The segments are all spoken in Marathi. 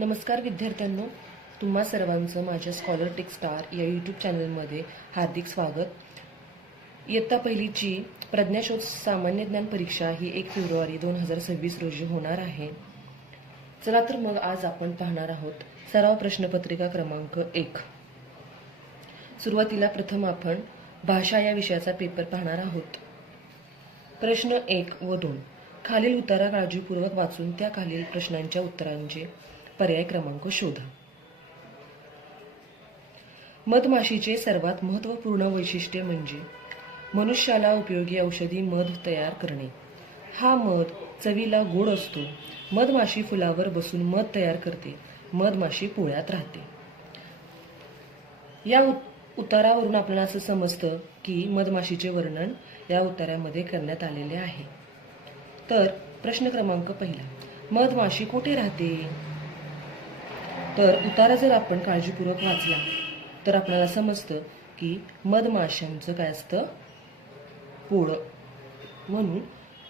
नमस्कार विद्यार्थ्यांनो, तुम्हा सर्वांचं माझ्या स्कॉलर टेक स्टार या यूट्यूब चॅनलमध्ये हार्दिक स्वागत. इयत्ता पहिलीची प्रज्ञाशोध सामान्य ज्ञान परीक्षा ही 1 फेब्रुवारी 2026 रोजी होणार आहे. चला तर मग आज आपण पाहणार आहोत सराव प्रश्नपत्रिका क्रमांक 1. सुरुवातीला प्रथम आपण भाषा या विषयाचा पेपर पाहणार आहोत. प्रश्न 1 व 2 खालील उतारा काळजीपूर्वक वाचून त्या खालील प्रश्नांच्या उत्तरांचे पर्याय क्रमांक शोधा. मधमाशीचे सर्वात महत्त्वपूर्ण वैशिष्ट्य म्हणजे मनुष्याला उपयोगी औषधी मध तयार करणे. हा मध चवीला गोड असतो. मधमाशी फुलावर बसून मध तयार करते. मधमाशी पोळ्यात राहते. या उतारावरून आपल्याला असं समजतं की मधमाशीचे वर्णन या उतारामध्ये करण्यात आलेले आहे. तर प्रश्न क्रमांक 1, मधमाशी कुठे राहते? तर उतारा जर आपण काळजीपूर्वक वाचला तर आपल्याला समजतं की मधमाशांचं काय असतं? पोळं. म्हणून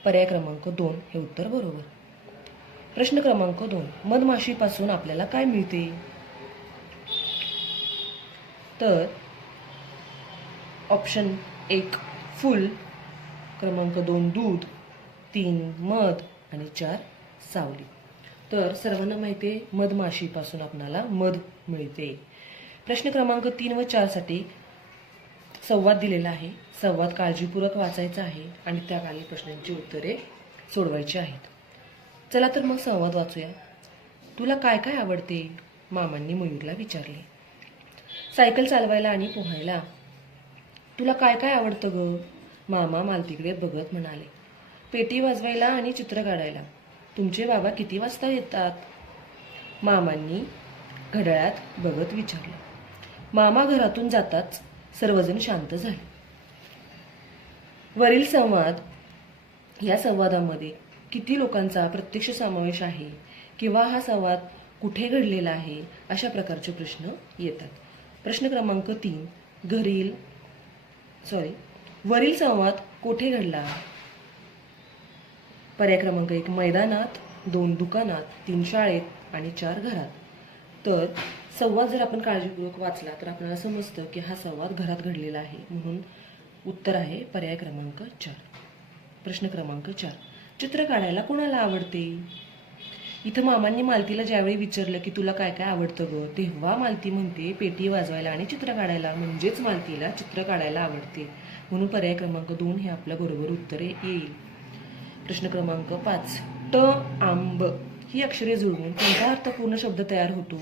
पर्याय क्रमांक 2 हे उत्तर बरोबर. प्रश्न क्रमांक 2, मधमाशीपासून आपल्याला काय मिळते? तर ऑप्शन 1 फूल, क्रमांक 2 दूध, 3 मध आणि 4 सावली. तर सर्वांना माहिती आहे मधमाशीपासून आपल्याला मध मिळते. प्रश्न क्रमांक 3 व 4 साठी संवाद दिलेला आहे. संवाद काळजीपूर्वक वाचायचा आहे आणि त्या खालील प्रश्नांची उत्तरे सोडवायची आहेत. चला तर मग संवाद वाचूया. तुला काय काय आवडते? मामांनी मयूरला विचारले. सायकल चालवायला आणि पोहायला. तुला काय काय आवडतं ग? मामा मालतीकडे बघत म्हणाले. पेटी वाजवायला आणि चित्र काढायला. तुमचे बाबा किती वाजता येतात? मामांनी घड्याळात बघत विचारले. मामा घरातून जाताच सर्वजण शांत झाले. वरील संवाद या संवादामध्ये किती लोकांचा प्रत्यक्ष समावेश आहे किंवा हा संवाद कुठे घडलेला आहे अशा प्रकारचे प्रश्न येतात. प्रश्न क्रमांक 3, वरील संवाद कोठे घडला? पर्याय क्रमांक 1 मैदानात, 2 दुकानात, 3 शाळेत आणि 4 घरात. तर संवाद जर आपण काळजीपूर्वक वाचला तर आपल्याला समजतं की हा संवाद घरात घडलेला आहे. म्हणून उत्तर आहे पर्याय क्रमांक 4. प्रश्न क्रमांक 4, चित्र काढायला कोणाला आवडते? इथं मामांनी मालतीला ज्यावेळी विचारलं की तुला काय काय आवडतं ग, तेव्हा मालती म्हणते पेटी वाजवायला आणि चित्र काढायला, म्हणजेच मालतीला चित्र काढायला आवडते. म्हणून पर्याय क्रमांक 2 हे आपलं बरोबर उत्तर येईल. प्रश्न क्रमांक 5, ट आंब ही अक्षरे जुळवून कोणता अर्थपूर्ण शब्द तयार होतो?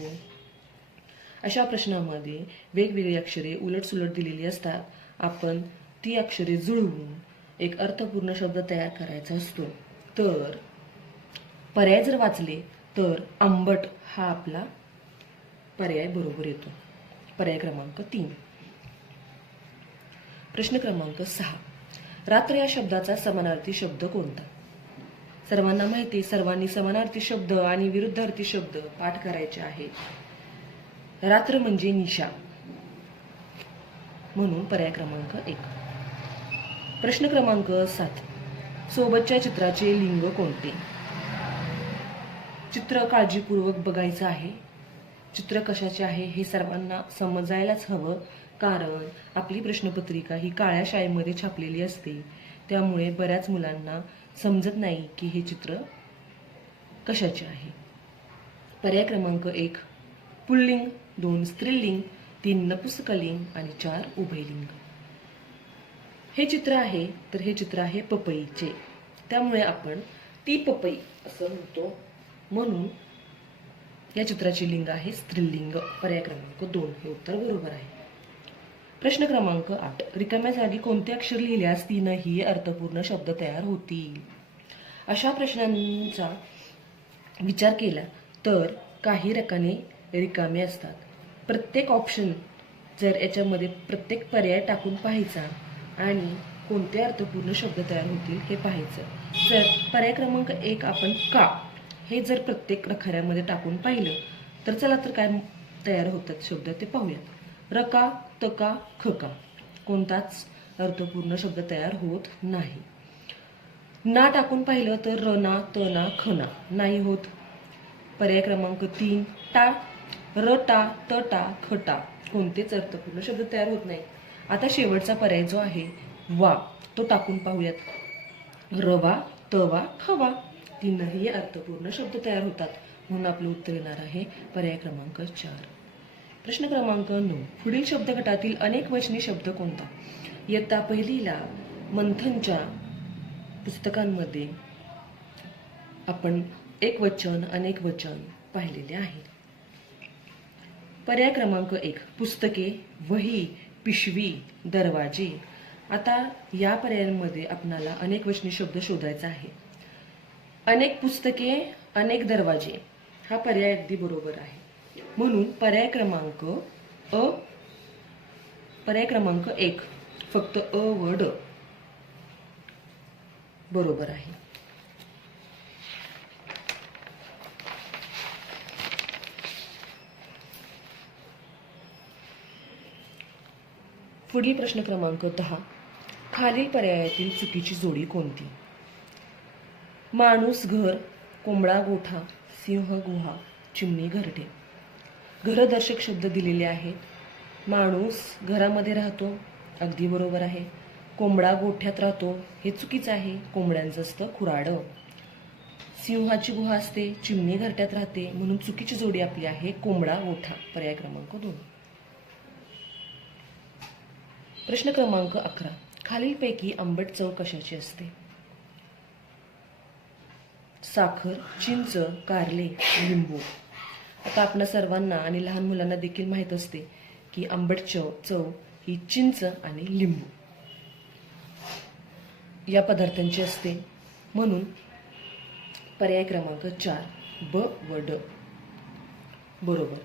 अशा प्रश्नामध्ये वेगवेगळी अक्षरे उलटसुलट दिलेली असतात. आपण ती अक्षरे जुळवून एक अर्थपूर्ण शब्द तयार करायचा असतो. तर पर्याय जर वाचले तर आंबट हा आपला पर्याय बरोबर येतो. पर्याय क्रमांक 3. प्रश्न क्रमांक 6, रात्र या शब्दाचा समानार्थी शब्द कोणता? सर्वांना माहिती, सर्वांनी समानार्थी शब्द आणि विरुद्धार्थी शब्द पाठ करायचे आहेत. रात्र म्हणजे निशा, म्हणून पर्याय क्रमांक 1. प्रश्न क्रमांक 7, सोबतच्या चित्राचे लिंग कोणते? चित्र काळजीपूर्वक बघायचं आहे. चित्र कशाचे आहे हे सर्वांना समजायलाच हवं, कारण आपली प्रश्नपत्रिका ही काळ्या शाईमध्ये छापलेली असते. त्यामुळे बऱ्याच मुलांना समजत नाही की हे चित्र कशाचे आहे. पर्याय क्रमांक 1 पुल्लिंग, 2 स्त्रीलिंग, 3 नपुंसकलिंग आणि 4 उभयलिंग. हे चित्र आहे तर हे चित्र आहे पपईचे. त्यामुळे आपण ती पपई असं म्हणतो. म्हणून या चित्राचे लिंग आहे स्त्रीलिंग. पर्याय क्रमांक 2 हे उत्तर बरोबर आहे. प्रश्न क्रमांक 8, रिकाम्या जागी कोणते अक्षर लिहिल्यास 3ही अर्थपूर्ण शब्द तयार होतील? अशा प्रश्नांचा विचार केला तर काही रकाने रिकामे असतात. प्रत्येक ऑप्शन जर याच्यामध्ये प्रत्येक पर्याय टाकून पाहायचा आणि कोणते अर्थपूर्ण शब्द तयार होतील हे पाहायचं. जर पर्याय क्रमांक 1 आपण का हे जर प्रत्येक रखाऱ्यामध्ये टाकून पाहिलं तर चला तर काय तयार होतात शब्द ते पाहूयात. रका, तका, खका कोणताच अर्थपूर्ण शब्द तयार होत नाही. ना टाकून पाहिलं तर रना, तना, खना नाही होत. पर्याय क्रमांक 3 टा, रटा, तटा, खटा कोणतेच अर्थपूर्ण शब्द तयार होत नाही. आता शेवटचा पर्याय जो आहे वा, तो टाकून पाहूयात. रवा, तवा, खवा तीनही अर्थपूर्ण शब्द तयार होतात. म्हणून आपलं उत्तर येणार आहे पर्याय क्रमांक 4. प्रश्न क्रमांक 9. पुढील शब्दगटातील अनेक वचनी शब्द कोणता? इयत्ता पहिलीला मंथनच्या पुस्तकांमध्ये आपण एक वचन अनेक वचन पाहिलेले आहे. पर्याय क्रमांक 1 पुस्तके, वही, पिशवी, दरवाजे. आता या पर्यायांमध्ये आपणाला अनेक वचनी शब्द शोधायचा आहे. अनेक पुस्तके, अनेक दरवाजे हा पर्याय अगदी बरोबर आहे. म्हणून पर्याय क्रमांक 1 फक्त अ व ड बरोबर आहे. पुढील प्रश्न क्रमांक 10. खालील पर्यायातील चुकीची जोडी कोणती? माणूस घर, कोंबडा गोठा, सिंह गुहा, चिमणी घरटे. घरदर्शक शब्द दिलेले आहेत. माणूस घरामध्ये राहतो, अगदी बरोबर आहे. कोंबडा गोठ्यात राहतो, हे चुकीचं आहे. कोंबड्यांचं असतं खुराडं. सिंहाची गुहा असते, चिमणी घरट्यात राहते, म्हणून चुकीची जोडी आपली आहे कोंबडा गोठा. पर्याय क्रमांक 2. प्रश्न क्रमांक 11. खालीलपैकी आंबट चव कशाची असते? साखर, चिंच, कारले, लिंबू. आता आपल्या सर्वांना आणि लहान मुलांना देखील माहीत असते की आंबट चव ही चिंच आणि लिंबू या पदार्थांची असते. म्हणून पर्याय क्रमांक 4 ब व ड बरोबर.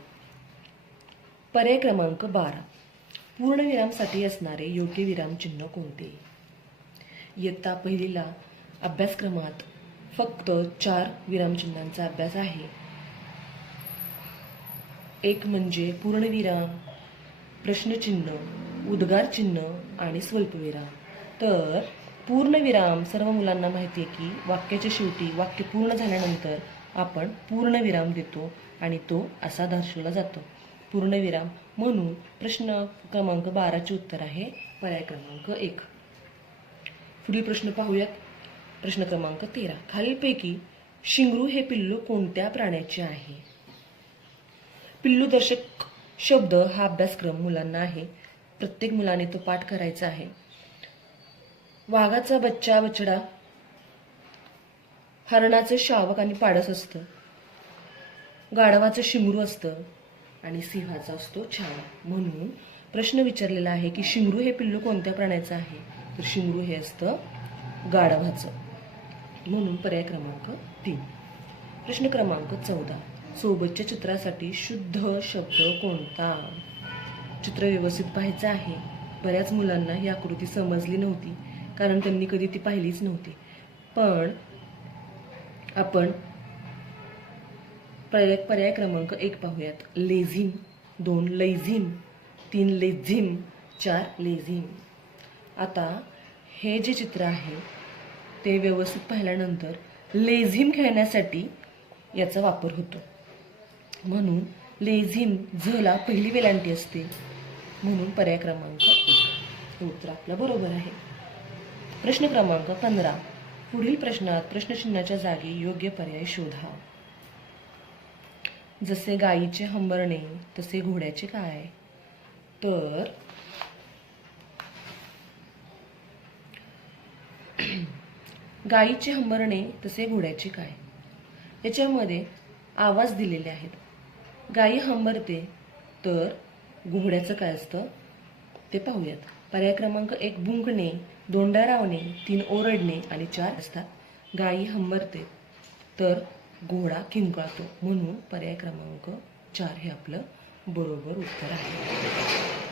पर्याय क्रमांक 12. पूर्णविरामसाठी असणारे योग्य विरामचिन्ह कोणते? इयत्ता पहिलीला अभ्यासक्रमात फक्त 4 विरामचिन्हांचा अभ्यास आहे. एक म्हणजे पूर्णविराम, प्रश्नचिन्ह, उद्गार चिन्ह आणि स्वल्पविराम. तर पूर्णविराम सर्व मुलांना माहिती आहे की वाक्याच्या शेवटी वाक्य पूर्ण झाल्यानंतर आपण पूर्णविराम देतो आणि तो असा दर्शवला जातो पूर्णविराम. म्हणून प्रश्न क्रमांक 12चे उत्तर आहे पर्याय क्रमांक 1. पुढील प्रश्न पाहूयात. प्रश्न क्रमांक 13. खालीलपैकी शिंगरू हे पिल्लू कोणत्या प्राण्याचे आहे? पिल्लूदर्शक शब्द हा अभ्यासक्रम मुलांना आहे. प्रत्येक मुलाने तो पाठ करायचा आहे. वाघाचा बच्चा बछडा, हरणाचं शावक आणि पाडस असतं, गाढवाचं शिंगरू असतं आणि सिंहाचा असतो छावा. म्हणून प्रश्न विचारलेला आहे की शिंगरू हे पिल्लू कोणत्या प्राण्याचं आहे? तर शिंगरू हे असतं गाढवाचं. म्हणून पर्याय क्रमांक 3. प्रश्न क्रमांक 14. सोबतच्या चित्रासाठी शुद्ध शब्द कोणता? चित्र व्यवस्थित पाहायचं आहे. बऱ्याच मुलांना ही आकृती समजली नव्हती कारण त्यांनी कधी ती पाहिलीच नव्हती. पण आपण पर्याय क्रमांक 1 पाहूयात. लेझिम, 2 लैझिम, 3 लेझिम, 4 लेझिम. आता हे जे चित्र आहे ते व्यवस्थित पाहिल्यानंतर लेझिम खेळण्यासाठी याचा वापर होतो. म्हणून लेझिम झला पहिली वेलांटी असते. म्हणून पर्याय क्रमांक 1 उत्तर आपलं बरोबर आहे. प्रश्न क्रमांक 15. पुढील प्रश्नात प्रश्नचिन्हाच्या जागी योग्य पर्याय शोधा. जसे गायीचे हंबरणे तसे घोड्याचे काय? तर गायीचे हंबरणे तसे घोड्याचे काय याच्यामध्ये आवाज दिलेले आहेत. गायी हंबरते तर घोड्याचं काय असतं ते पाहूयात. पर्याय क्रमांक 1 भुंकणे, 2 डरावणे, 3 ओरडणे आणि 4 असतात. गायी हंबरते तर घोडा किंकाळतो. म्हणून पर्याय क्रमांक 4 हे आपलं बरोबर उत्तर आहे.